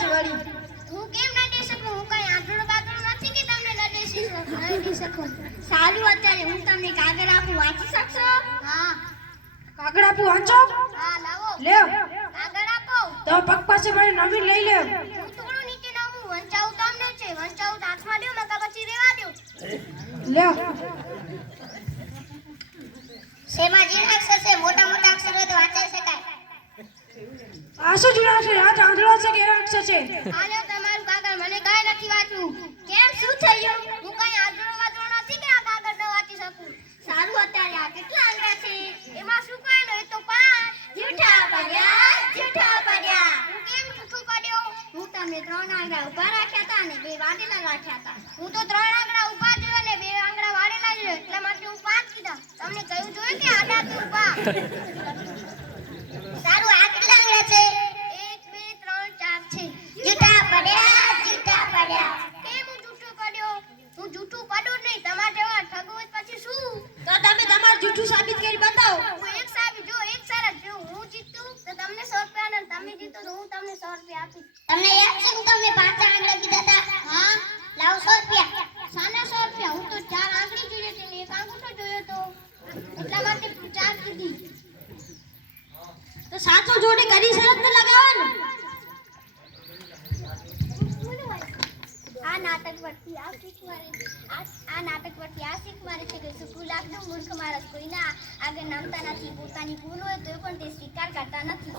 છે વળી હું કેમ ના દઈ શકું? હું કઈ આંધળો બાંધળો નથી કે તમને ના દઈ શકું. સારું અત્યારે હું તમને કાગળ આપું વાંચી શકશો હા કાગળ આપું વાંચો હા લાવો લ્યો આગળ આપો. તો પગ પાસે મારી નવીન લઈ લે હું થોડું નીચે નાખું. વંચાવું તમને છે. વંચાવું હાથમાં લ્યો નકા પછી રેવા દો. લ્યો શેમાં ઝીણા અક્ષર છે મોટા મોટા અક્ષર હોય તો વાંચી શકાય આ શું જુના છે આ આંધળો છે કે એના અક્ષર છે આ લ્યો તમારું કાગળ. મને કાંઈ નથી વાંચવું. કેમ શું થયું હું કઈ આંધળો વાંધળો નથી કે આ કાગળ ન વાંચી શકું. સારું અત્યારે આ કેટલા આંગળા છે એમાં શું કહેવાનું? એ તો 5 જૂઠા પડ્યા જૂઠા પડ્યા હું કેમ જૂઠું પડ્યો? હું તમને 3 આંગળા ઊભા રાખ્યા હતા અને 2 વાડેલા રાખ્યા હતા હું તો 3 આંગળા ઊભા જોયા ને 2 આંગળા વાળેલા જોયા. એટલા માટે હું 5 કીધા. તમને કહ્યું જોયું કે આડા કે ઊભા? સારું આ કેટલા આંગળા છે 1 2 3 4 છે. જૂઠા પડ્યા જૂઠા પડ્યા કેમ હું જૂઠું પડ્યો? હું જૂઠું પડું જ નહીં. તમારા જેવા ઠગો હોય પછી શું? તો તમે તમારું જૂઠું સાબિત કરી બતાવો હું એક સાબી જો એક શરત જો હું જીતું તો તમને 100 રૂપિયા અને તમે જીતો તો હું તમને 100 રૂપિયા આપીશ. તમને યાદ છે હું તમને 5 આંગળા કીધા હતા હા લાવો 100 રૂપિયા સાના 100 રૂપિયા? હું તો 4 આંગળી જોઈએ છે ને 1 આંગૂઠો જોયો તો. એટલા માટે 4 કીધી. તો સાચો જોડે કરી શરત ન લગાવવાનું આ નાટક પરથી આ શીખ મારે છે કે સુકુ લાગતું મૂર્ખ માણસ કોઈના આગળ નામતા નથી. પોતાની ભૂલ હોય તો પણ તે સ્વીકાર કરતા નથી.